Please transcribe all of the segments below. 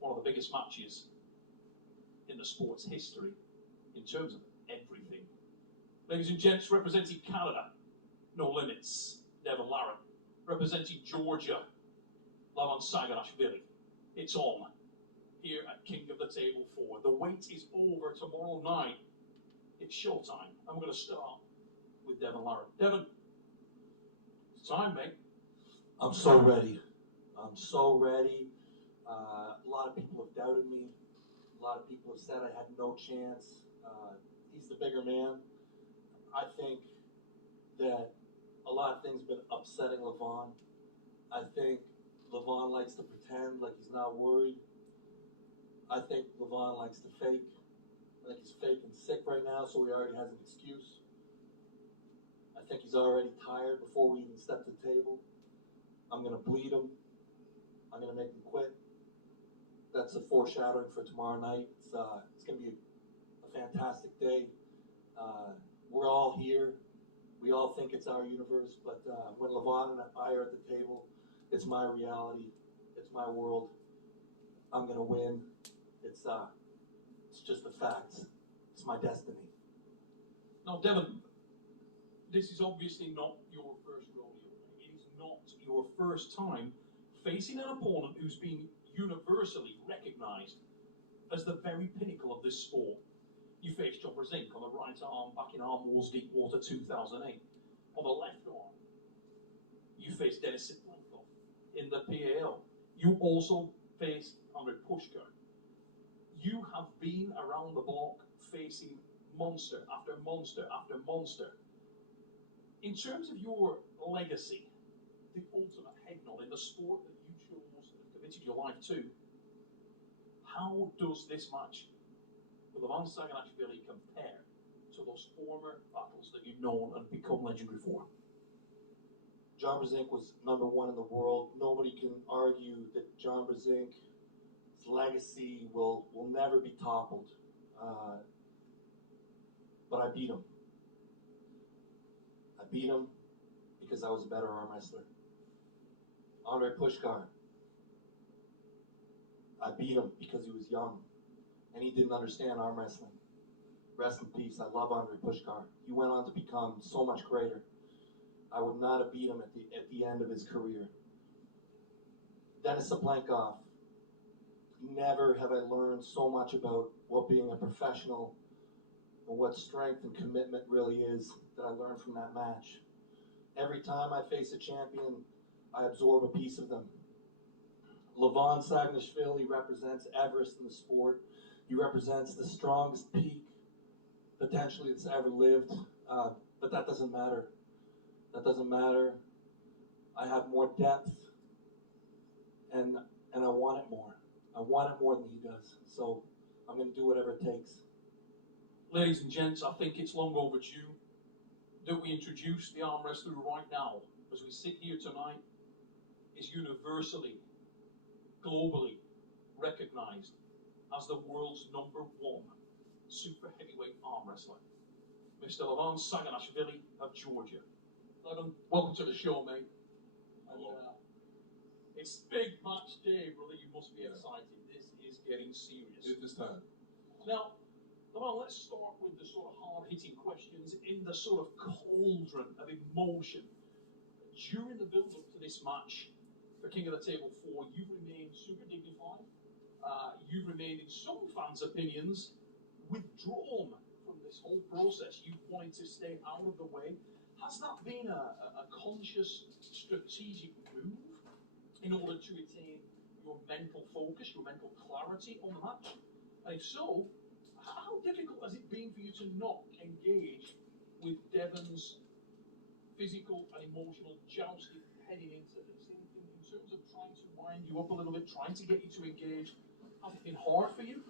one of the biggest matches in the sport's history in terms of everything. Ladies and gents, representing Canada, no limits, Devon Larratt. Representing Georgia, Levan Saginashvili. It's on here at King of the Table 4. The wait is over tomorrow night. It's showtime. I'm going to start with Devon Larratt. Devon, it's time, mate. I'm so ready. I'm so ready. A lot of people have doubted me. A lot of people have said I had no chance. He's the bigger man. I think that a lot of things have been upsetting Levan. I think Levan likes to pretend like he's not worried. I think Levan likes to fake. I think he's fake and sick right now, so he already has an excuse. I think he's already tired before we even step to the table. I'm going to bleed him. I'm going to make him quit. That's a foreshadowing for tomorrow night. It's going to be a fantastic day. We're all here. We all think it's our universe, but when Levan and I are at the table, it's my reality. It's my world. I'm going to win. It's just the facts. It's my destiny. Now, Devon, this is obviously not your first rodeo. It is not your first time facing an opponent who's been universally recognized as the very pinnacle of this sport. You faced John Brzezinski on the right arm back in Arm Wars Deepwater 2008. On the left arm, you faced Dennis Sitblankoff in the PAL. You also faced Andre Pushkar. You have been around the block facing monster after monster after monster. In terms of your legacy, the ultimate head nod in the sport that you chose and committed your life to, how does this match with Levan Saginashvili compare to those former battles that you've known and become legendary for? John Brzezinski was #1 in the world. Nobody can argue that John Brzezinski's legacy will never be toppled. But I beat him. I beat him because I was a better arm wrestler. Andre Pushkar, I beat him because he was young and he didn't understand arm wrestling. Rest in peace. I love Andre Pushkar. He went on to become so much greater. I would not have beat him at the end of his career. Dennis Sitblankoff. Never have I learned so much about what being a professional and what strength and commitment really is that I learned from that match. Every time I face a champion, I absorb a piece of them. Levan Saginashvili represents Everest in the sport. He represents the strongest peak potentially that's ever lived, but that doesn't matter. That doesn't matter. I have more depth, and I want it more. I want it more than he does. So I'm going to do whatever it takes. Ladies and gents, I think it's long overdue that we introduce the arm wrestler who right now, as we sit here tonight, is universally, globally recognized as the world's #1 super heavyweight arm wrestler, Mr. Levan Saginashvili of Georgia. Levan, welcome to the show, mate. And, it's big match day, brother. You must be excited. This is getting serious. It is time. Now, Levan, let's start with the sort of hard-hitting questions in the sort of cauldron of emotion. During the build-up to this match for King of the Table 4, you've remained super dignified. You've remained, in some fans' opinions, withdrawn from this whole process. You've wanted to stay out of the way. Has that been a conscious, strategic move in order to attain your mental focus, your mental clarity on the match? And if so, how difficult has it been for you to not engage with Devon's physical and emotional jousting heading into this? In terms of trying to wind you up a little bit, trying to get you to engage, has it been hard for you?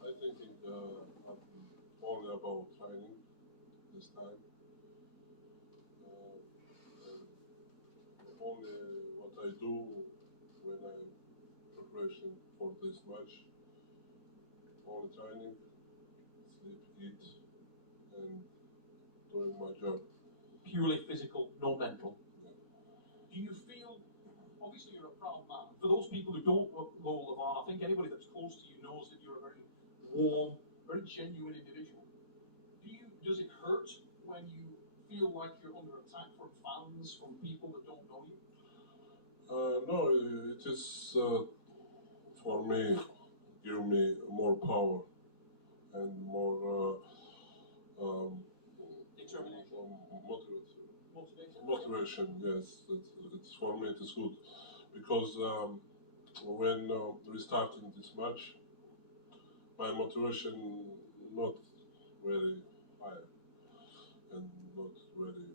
I think only about training this time. Only what I do when I'm preparation for this match. Only training, sleep, eat, and doing my job. Purely physical, no mental. Yeah. Do you feel obviously you're a proud man. For those people who don't know Levan, I think anybody that's close to you knows that you're a very warm, very genuine individual. Does it hurt when you feel like you're under attack from fans, from people that don't know you? No, it is for me, give me more power and more Determination. Motivation, yes. It's for me. It is good because when we started this match, my motivation not very high and not very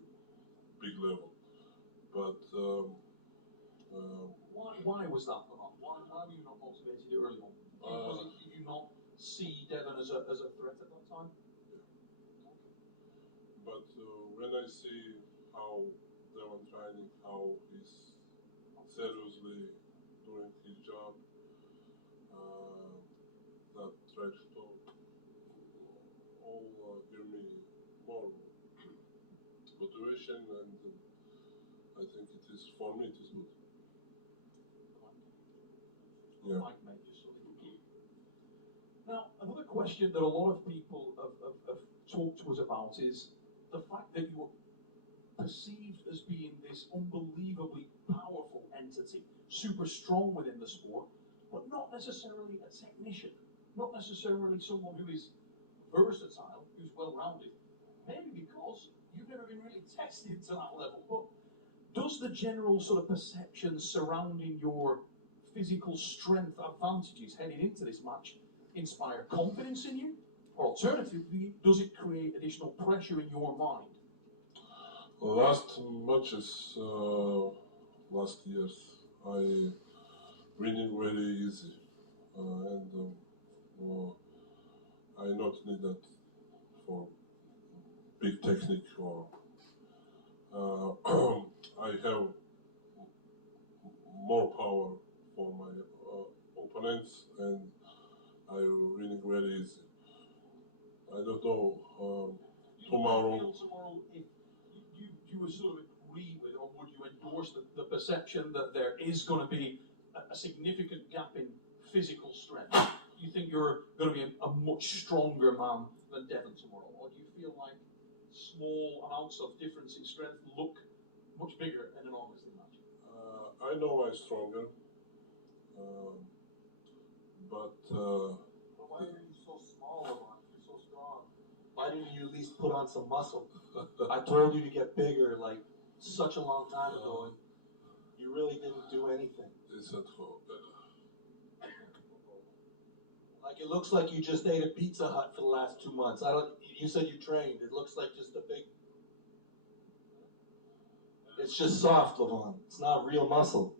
big level, but why was that, Levan? Why were you not motivated early on? Did you not see Devon as a threat at that time? But when I see how Devon training, how he's seriously doing his job, that trash talk, all give me more motivation, and I think it is, for me, it is good. Yeah. Now, another question that a lot of people have talked to us about is the fact that you were perceived as being this unbelievably powerful entity, super strong within the sport, but not necessarily a technician, not necessarily someone who is versatile, who's well-rounded. Maybe because you've never been really tested to that level. But does the general sort of perception surrounding your physical strength advantages heading into this match inspire confidence in you? Or alternatively, does it create additional pressure in your mind? Last matches, last years, I winning very easy, and I not need that for big technique or I have more power for my opponents, and I winning very easy. I don't know tomorrow. Tomorrow, if you would sort of agree with, or would you endorse the perception that there is going to be a significant gap in physical strength? Do you think you're going to be a much stronger man than Devon tomorrow, or do you feel like small amounts of difference in strength look much bigger in an arm wrestling match? I know I'm stronger, but why are you so small, Levan? You're so strong. Why didn't you at least put on some muscle? I told you to get bigger like such a long time ago, and you really didn't do anything. It's at home. Like, it looks like you just ate a Pizza Hut for the last 2 months. You said you trained. It looks like just a big. It's just soft, Levan. It's not real muscle.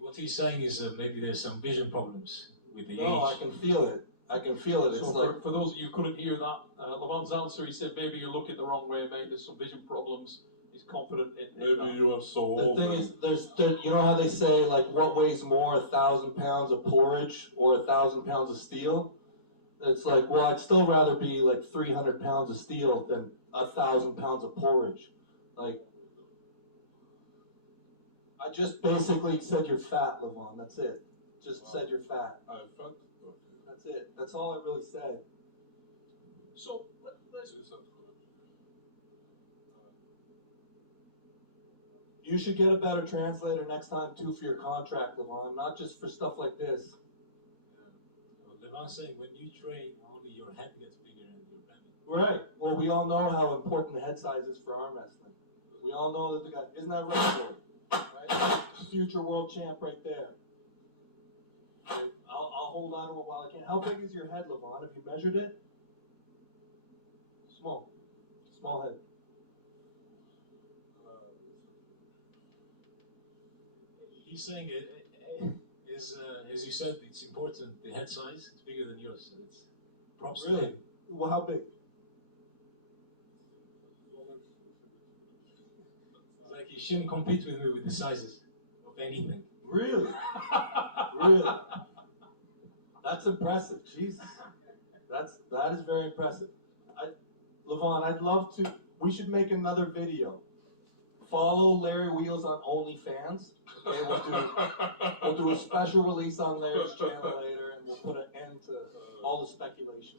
What he's saying is maybe there's some vision problems with the age. No, I can feel it. I can feel it. It's So like for those of you who couldn't hear that, Levan's answer, he said maybe you're looking the wrong way, mate. There's some vision problems. He's confident in Maybe that. you are so the old. thing is, you know how they say, like, what weighs more, 1,000 pounds of porridge or 1,000 pounds of steel? It's like, well, I'd still rather be like 300 pounds of steel than 1,000 pounds of porridge. Like, I just basically said you're fat, Levan. That's it. Just said you're fat. I'm fat? Okay. That's it. That's all I really said. So let's. It's at home. You should get a better translator next time too for your contract, Levan. Not just for stuff like this. Levan's saying when you train, only your head gets bigger and your belly. Right. Well, we all know how important the head size is for arm wrestling. We all know that the guy, isn't that right, Corey? Right? Future world champ right there. Okay, I'll hold on to it while I can. How big is your head, Levan? Have you measured it? Small. Small head. He's saying as you said, it's important. The head size is bigger than yours, so it's props to Really? him. Well, how big? It's like you shouldn't compete with me with the sizes of anything. Really? Really? That's impressive. Jesus. That is very impressive. Levan, I'd love to. We should make another video follow Larry Wheels on OnlyFans. Okay, we'll do a special release on Larry's channel later, and we'll put an end to all the speculation.